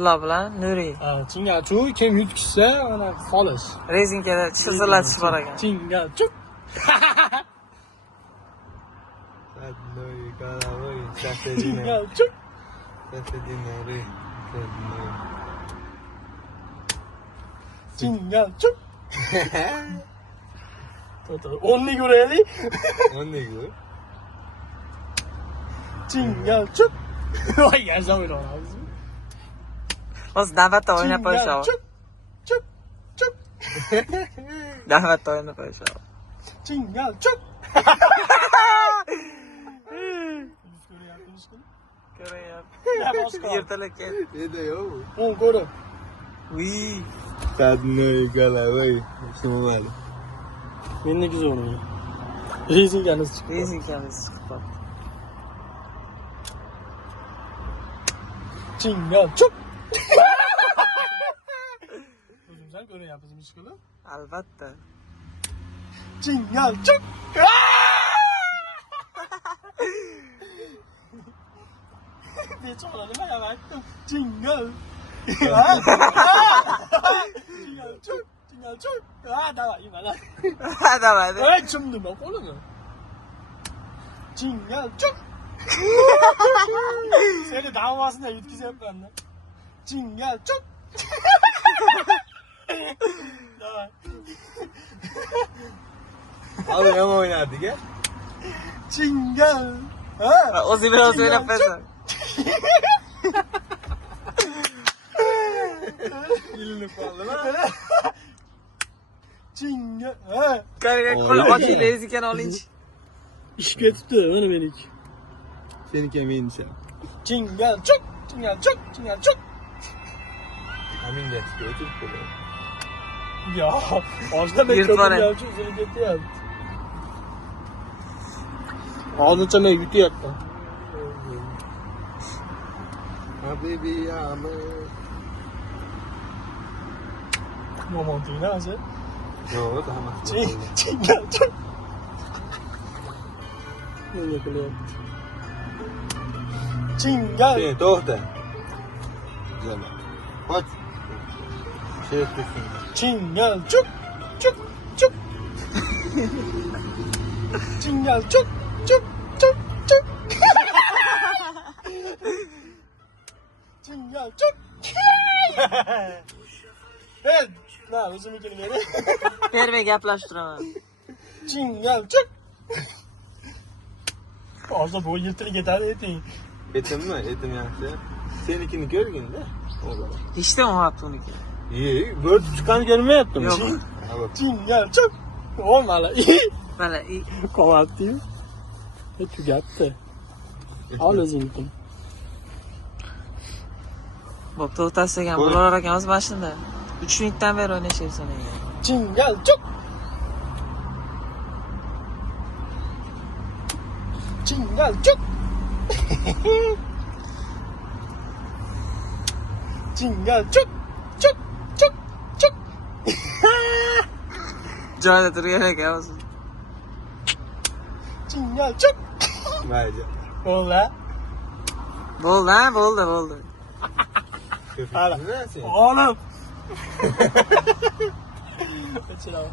Ular bilan Nuriy. Chingachuk kim yutkizsa, ana xolis. Rezinkada chizilatish bor ekan. Chingachuk. Chingachuk. Chingachuk. O'nni ko'raylik. O'nni ko'r. Chingachuk. Voy, yaxshi o'ynayapmiz. Hozir navbatda o'ynab qo'yishadi. Chuk. Chuk. Navbatda o'ynab qo'yishadi. Chingachuk. Ko'ryapti. Ertalab kel. Edi yo'q. O'n ko'rib. Uy. Kadnoy головой. Снимали. Menniki zo'r. Rezinkamiz chiqdi. Rezinkamiz chiqdi. Chingachuk. O'zimizdan ko'ryapmiz mushkuli. Albatta. Chingachuk. Bechora nima ham aytdim. Chingal. Chingachuk. Давай, mana. Давай. Ey, chimdim qo'lini. Chingachuk. Seni davosini yutkizyapman-da. Chingachuk. Давай. Hali yomon o'ynardik-a. Chingal. O'zing bilan o'zing o'ynab qo'yasan. Ilinib qoldimi? Chingal. Qani qo'l oching, rezinkani olingchi. Ish ketibdi, mana meniki. Seniki mencha. Chingachuk. Amin yetib o'tirib Ya, hozirda men Yirtvorang. ko'rdim, o'zini ketyapti. Hozircha men yutyapman. Habibi ama. Yomon tuyna o'zi. Yo'q, tamam. Chingachuk. Nega kulyapti? Chingal. Sen to'xta. Güzel. Qoch. Şey etsin. Chingachuk. Chuk. Chingachuk. Chuk. Chingachuk. Hey, na, o'zimnikini bering. Bermay gaplashtiraman. Chingachuk. Hozir bu yirtilib ketadi eting. Etimmi? Etim yaxshi. Senikini ko'rgin-da. Eshitmayapti uniki. Bo'rtib chiqqani ko'rmayaptimi? Yo'q. Chingachuk. Olmala. Mana, Qo'yapti-yu. Tugabdi. Ol o'zingni. bo'p, to'xtasagan bo'lar ekanmiz mashinada. 3 minutdan beri o'ynashyapsan. Chingachuk. Chingachuk. Chingachuk. Chuk. Joyida turgan ekan o'zi. Chingachuk. Mayli. Bo'ldi. Bo'ldi. Hala. Sen. Oğlum. Kaçır abi.